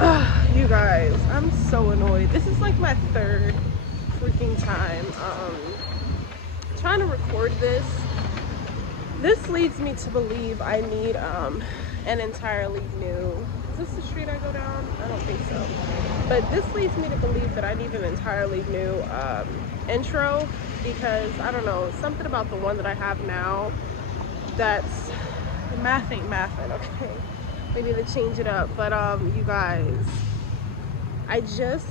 You guys, I'm so annoyed. This is like my third freaking time trying to record this. This leads me to believe I need an entirely new. Is this the street I go down? I don't think so. But this leads me to believe that I need an entirely new intro, because I don't know, something about the one that I have now that's math ain't mathin', okay? We need to change it up. But you guys, I just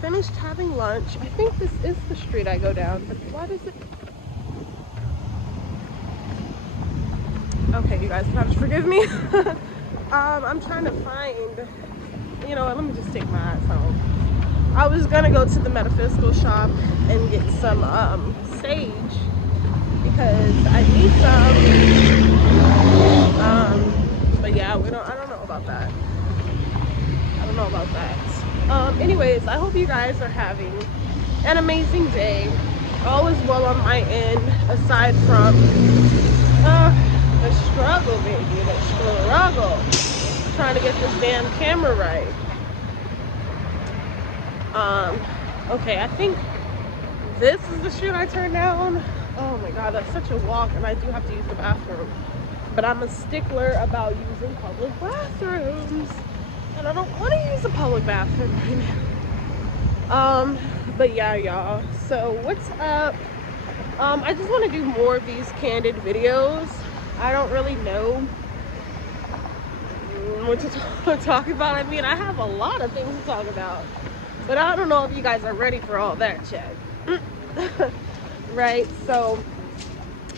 finished having lunch. I think this is the street I go down, but why does it? Okay, you guys have to forgive me. I'm trying to find, you know, let me just take my eyes home. I was gonna go to the metaphysical shop and get some sage because I need some. But yeah, I don't know about that. I don't know about that. Anyways, I hope you guys are having an amazing day. All is well on my end, aside from the struggle, baby, the struggle. Trying to get this damn camera right. Okay, I think this is the street I turned down. Oh my god, that's such a walk, and I do have to use the bathroom. But I'm a stickler about using public bathrooms, and I don't want to use a public bathroom right now. But yeah, y'all. So what's up? I just want to do more of these candid videos. I don't really know what to talk about. I mean, I have a lot of things to talk about, but I don't know if you guys are ready for all that shit. Right? So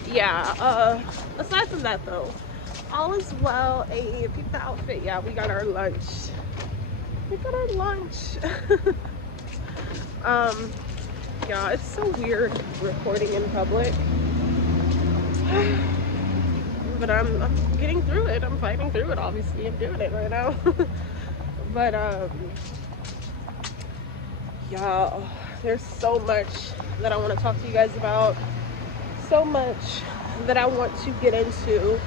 yeah, aside from that though, all is well. Hey, peep the outfit. Yeah, we got our lunch. Yeah, it's so weird recording in public. But I'm getting through it. I'm fighting through it, obviously. I'm doing it right now. But yeah, there's so much that I want to talk to you guys about. So much that I want to get into.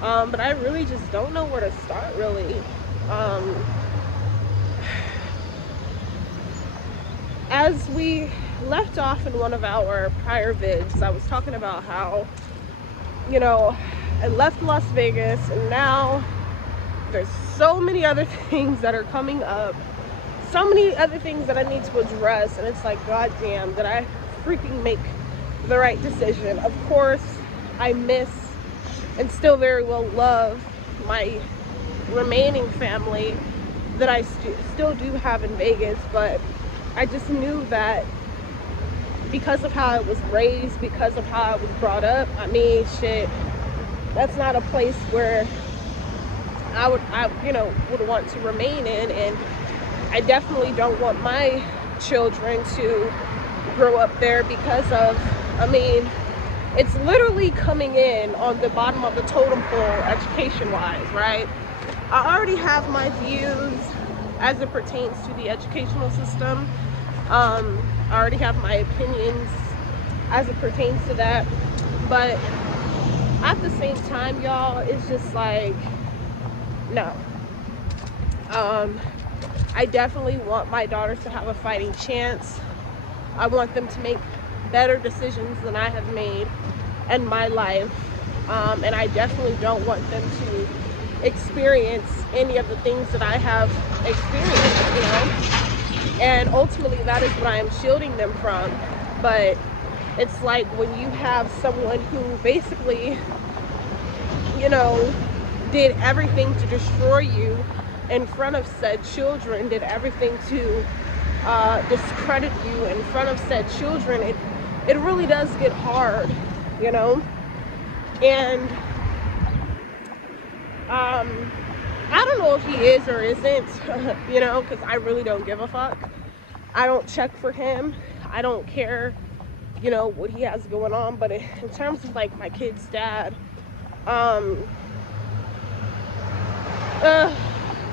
But I really just don't know where to start, really. As we left off in one of our prior vids, I was talking about how, you know, I left Las Vegas, and now there's so many other things that are coming up, so many other things that I need to address, and it's like, goddamn, did I freaking make the right decision? Of course, I miss and still very well love my remaining family that I still do have in Vegas, but I just knew that because of how I was raised, because of how I was brought up, I mean, shit, that's not a place where I would want to remain in. And I definitely don't want my children to grow up there because of, I mean, it's literally coming in on the bottom of the totem pole education-wise, right? I already have my views as it pertains to the educational system. I already have my opinions as it pertains to that. But at the same time, y'all, it's just like, no. I definitely want my daughters to have a fighting chance. I want them to make better decisions than I have made in my life. And I definitely don't want them to experience any of the things that I have experienced, you know? And ultimately, that is what I am shielding them from. But it's like when you have someone who basically, you know, did everything to destroy you in front of said children, did everything to discredit you in front of said children, it really does get hard, you know? And I don't know if he is or isn't, you know, because I really don't give a fuck. I don't check for him. I don't care, you know, what he has going on. But in terms of like my kid's dad,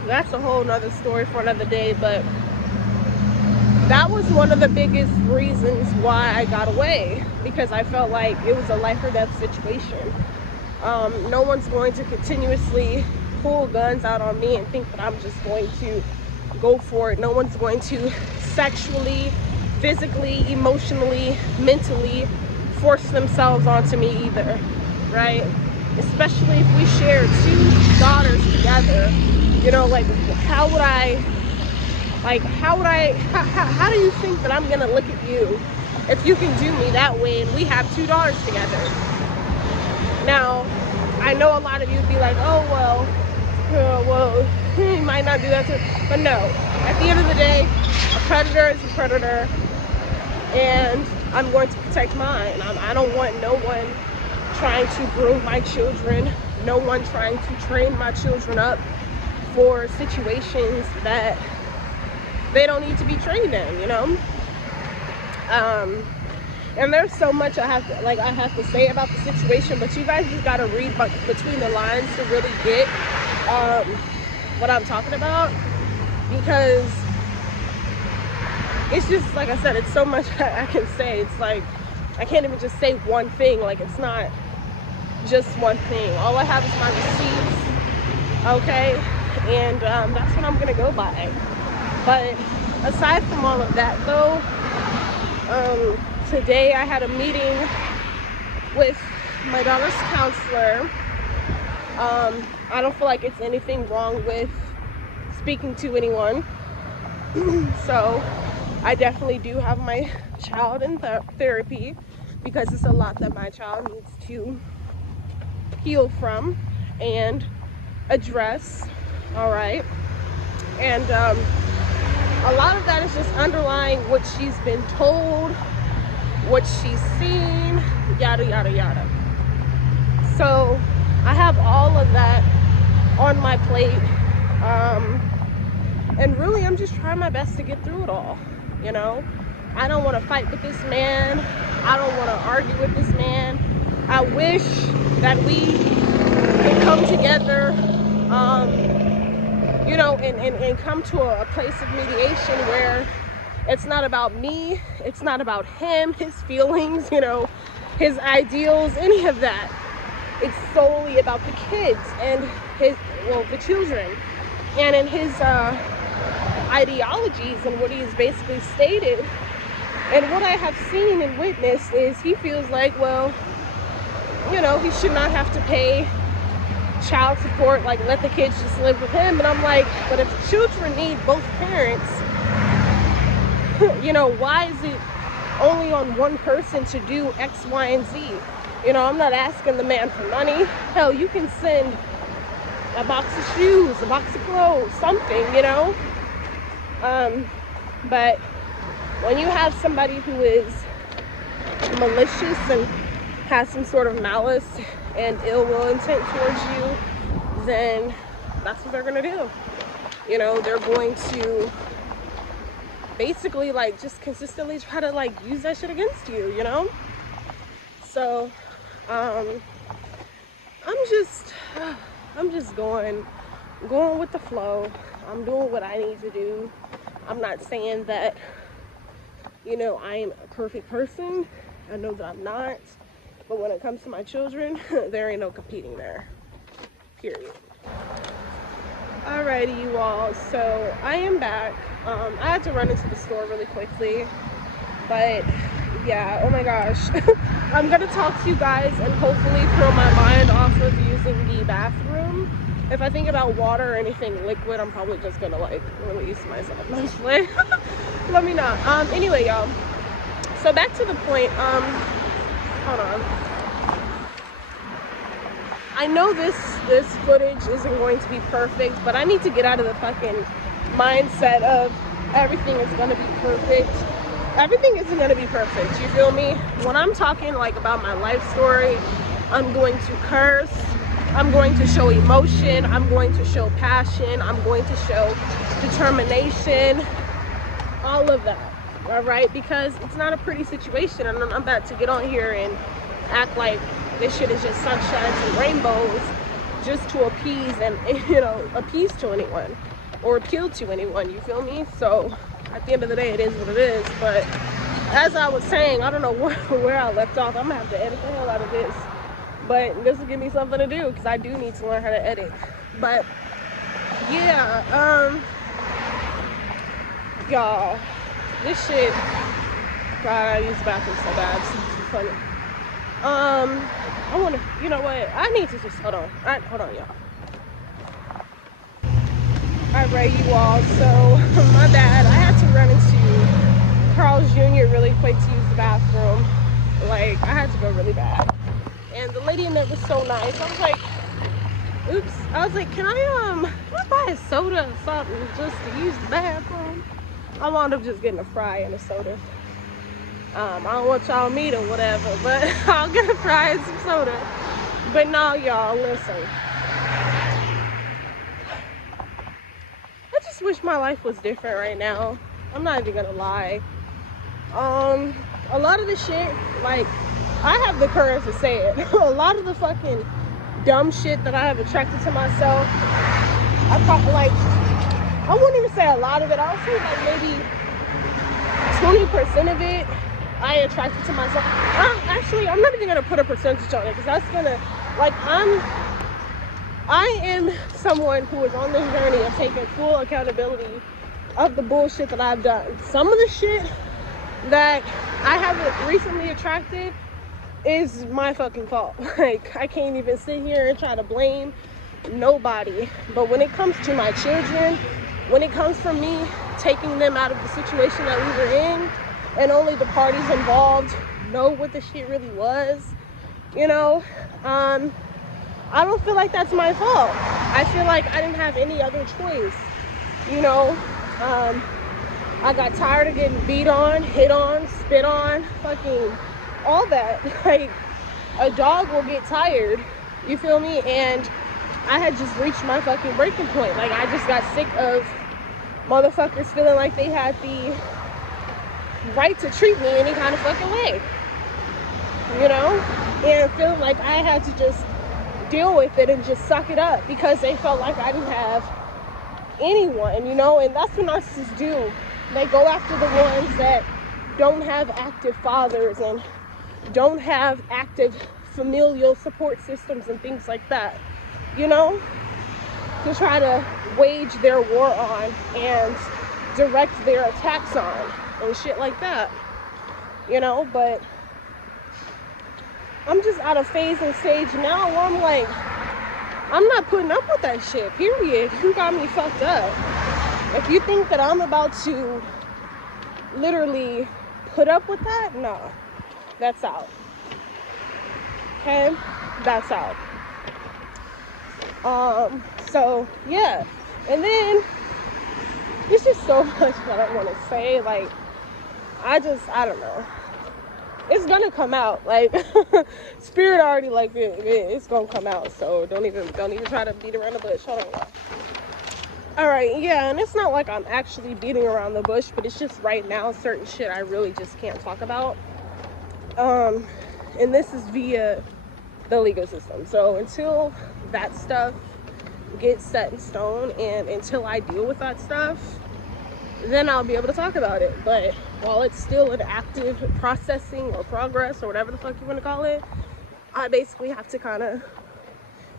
that's a whole nother story for another day. But that was one of the biggest reasons why I got away, because I felt like it was a life or death situation. No one's going to continuously pull guns out on me and think that I'm just going to go for it. No one's going to sexually, physically, emotionally, mentally force themselves onto me either, right? Especially if we share 2 daughters together. You know, like, how do you think that I'm gonna look at you if you can do me that way and we have 2 daughters together? Now, I know a lot of you would be like, oh, well, he might not do that too. But no, at the end of the day, a predator is a predator, and I'm going to protect mine. I don't want no one trying to groom my children, no one trying to train my children up for situations that they don't need to be trained in, you know? And there's so much I have to say about the situation, but you guys just gotta read between the lines to really get what I'm talking about, because it's just, like I said, it's so much I can say. It's like I can't even just say one thing. Like, it's not just one thing. All I have is my receipts, okay? And that's what I'm gonna go by. But aside from all of that, though, today I had a meeting with my daughter's counselor. I don't feel like it's anything wrong with speaking to anyone. So I definitely do have my child in therapy, because it's a lot that my child needs to heal from and address. All right. And a lot of that is just underlying what she's been told, what she's seen, yada, yada, yada. So I have all of that on my plate. And really, I'm just trying my best to get through it all. You know, I don't want to fight with this man. I don't want to argue with this man. I wish that we could come together, you know, and come to a place of mediation where it's not about me, it's not about him, his feelings, you know, his ideals, any of that. It's solely about the kids and the children, and in his ideologies and what he has basically stated. And what I have seen and witnessed is he feels like, well, you know, he should not have to pay child support, like let the kids just live with him. And I'm like, but if children need both parents, you know, why is it only on one person to do X, Y, and Z? You know, I'm not asking the man for money. Hell, you can send a box of shoes, a box of clothes, something, you know? But when you have somebody who is malicious and has some sort of malice and ill will intent towards you, then that's what they're gonna do. You know, they're going to basically like just consistently try to like use that shit against you, you know? So I'm just going with the flow. I'm doing what I need to do. I'm not saying that, you know, I am a perfect person. I know that I'm not. But when it comes to my children, there ain't no competing there. Period. Alrighty, you all. So I am back. I had to run into the store really quickly. But yeah, oh my gosh. I'm gonna talk to you guys and hopefully throw my mind off of using the bathroom. If I think about water or anything liquid, I'm probably just gonna like release myself. No, just play. Let me know. Anyway, y'all. So back to the point. Hold on. I know this footage isn't going to be perfect, but I need to get out of the fucking mindset of everything is gonna be perfect. Everything isn't gonna be perfect, you feel me? When I'm talking like about my life story, I'm going to curse, I'm going to show emotion, I'm going to show passion, I'm going to show determination, all of that, all right? Because it's not a pretty situation, and I'm about to get on here and act like this shit is just sunshine and rainbows just to appease and, you know, appease to anyone or appeal to anyone, you feel me? So at the end of the day, it is what it is. But as I was saying, I don't know where I left off. I'm gonna have to edit the hell out of this, but this will give me something to do because I do need to learn how to edit. But yeah, Y'all, this shit, God, I use the bathroom so bad. It's too funny. I want to, you know what? I need to just, hold on, y'all. Alright, you all, so, my bad. I had to run into Carl's Jr. really quick to use the bathroom. Like, I had to go really bad. And the lady in there was so nice. I was like, oops. I was like, can I buy a soda or something just to use the bathroom? I wound up just getting a fry and a soda. I don't want y'all meat or whatever, but I'll get a fry and some soda. But no, y'all, listen. I just wish my life was different right now. I'm not even gonna lie. A lot of the shit, like, I have the courage to say it. A lot of the fucking dumb shit that I have attracted to myself, I wouldn't even say a lot of it. I would say like maybe 20% of it I attracted to myself. Actually, I'm not even gonna put a percentage on it because that's gonna, like, I am someone who is on this journey of taking full accountability of the bullshit that I've done. Some of the shit that I have recently attracted is my fucking fault. Like, I can't even sit here and try to blame nobody. But when it comes to my children, when it comes from me taking them out of the situation that we were in, and only the parties involved know what the shit really was, you know, I don't feel like that's my fault. I feel like I didn't have any other choice, you know. I got tired of getting beat on, hit on, spit on, fucking all that. Like, a dog will get tired, you feel me? And I had just reached my fucking breaking point. Like, I just got sick of motherfuckers feeling like they had the right to treat me any kind of fucking way, you know? And feeling like I had to just deal with it and just suck it up because they felt like I didn't have anyone, you know? And that's what narcissists do. They go after the ones that don't have active fathers and don't have active familial support systems and things like that, you know, to try to wage their war on and direct their attacks on and shit like that, you know. But I'm just at a phase and stage now where I'm like, I'm not putting up with that shit, period. You got me fucked up. If you think that I'm about to literally put up with that, no, that's out. Okay, that's out. So yeah, and then it's just so much that I want to say. Like, I don't know. It's gonna come out. Like, Spirit already, like, it's gonna come out. So don't even try to beat around the bush. Hold on, y'all. All right, yeah, and it's not like I'm actually beating around the bush, but it's just right now certain shit I really just can't talk about. And this is via the legal system. So until that stuff gets set in stone and until I deal with that stuff, then I'll be able to talk about it. But while it's still an active processing or progress or whatever the fuck you want to call it, I basically have to kind of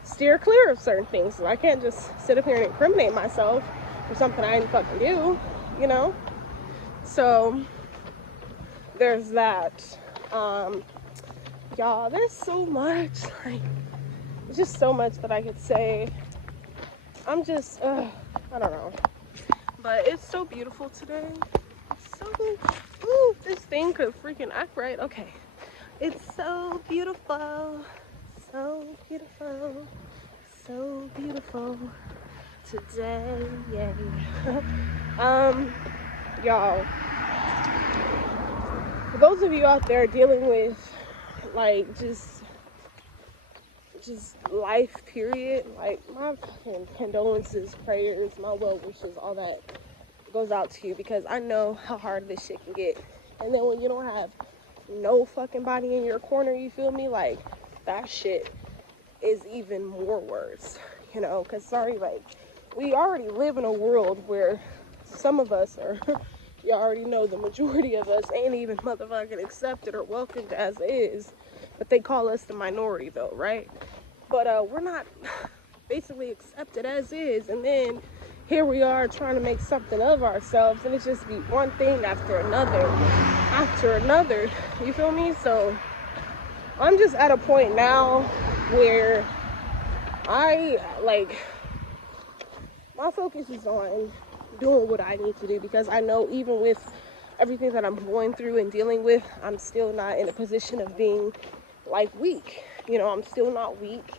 steer clear of certain things. So I can't just sit up here and incriminate myself for something I didn't fucking do, you know? So there's that. Y'all, there's so much, like, just so much that I could say. I'm just, I don't know. But it's so beautiful today. It's so, ooh, this thing could freaking act right. Okay. It's so beautiful. So beautiful. So beautiful today. Yay. Y'all, for those of you out there dealing with, like, just life, period, like, my fucking condolences, prayers, my well wishes, all that goes out to you, because I know how hard this shit can get. And then when you don't have no fucking body in your corner, you feel me, like, that shit is even more worse, you know? Because, sorry, like, we already live in a world where some of us are, you already know, the majority of us ain't even motherfucking accepted or welcomed as is, but they call us the minority, though, right? But we're not basically accepted as is, and then here we are trying to make something of ourselves, and it just be one thing after another, you feel me? So I'm just at a point now where I like, my focus is on doing what I need to do, because I know even with everything that I'm going through and dealing with, I'm still not in a position of being like weak. You know, I'm still not weak.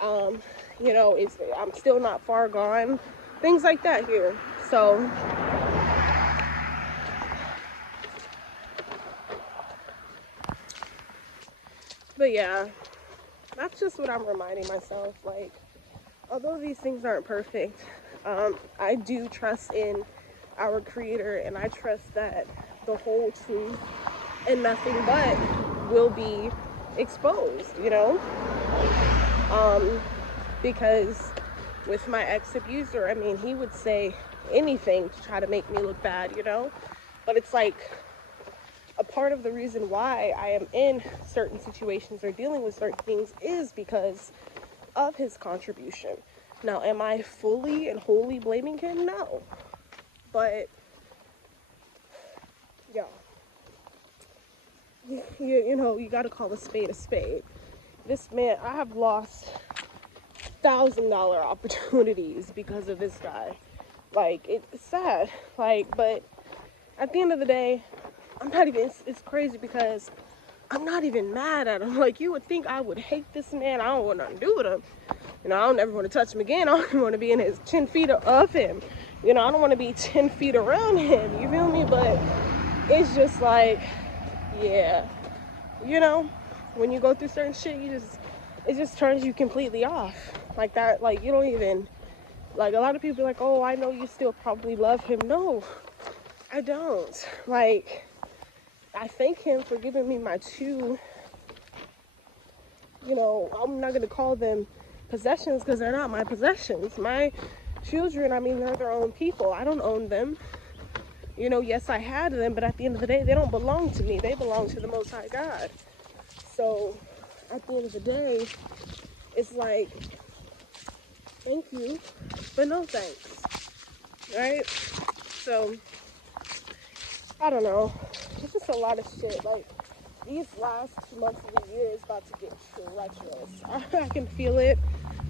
You know, I'm still not far gone. Things like that here. So but yeah, that's just what I'm reminding myself. Like, although these things aren't perfect, I do trust in our Creator, and I trust that the whole truth and nothing but will be exposed, you know? Because with my ex-abuser, I mean, he would say anything to try to make me look bad, you know? But it's like, a part of the reason why I am in certain situations or dealing with certain things is because of his contribution. Now, am I fully and wholly blaming him? No. But, yeah. You know, you gotta call a spade a spade. This man, I have lost $1,000 opportunities because of this guy. Like, it's sad. Like, but at the end of the day, I'm not even, it's crazy because I'm not even mad at him. Like, you would think I would hate this man. I don't want nothing to do with him. You know, I don't ever want to touch him again. I don't want to be in his 10 feet of him. You know, I don't want to be 10 feet around him. You feel me? But it's just like, yeah. You know, when you go through certain shit, it just turns you completely off. Like that, like, you don't even, like, a lot of people are like, oh, I know you still probably love him. No, I don't. Like, I thank him for giving me my two, you know, I'm not going to call them possessions because they're not my possessions. My children, I mean, they're their own people. I don't own them. You know, yes, I had them, but at the end of the day, they don't belong to me. They belong to the Most High God. So at the end of the day, it's like, thank you, but no thanks, right? So, I don't know. It's just a lot of shit. Like, these last months of the year is about to get treacherous. I can feel it.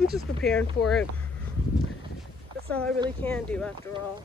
I'm just preparing for it. That's all I really can do after all.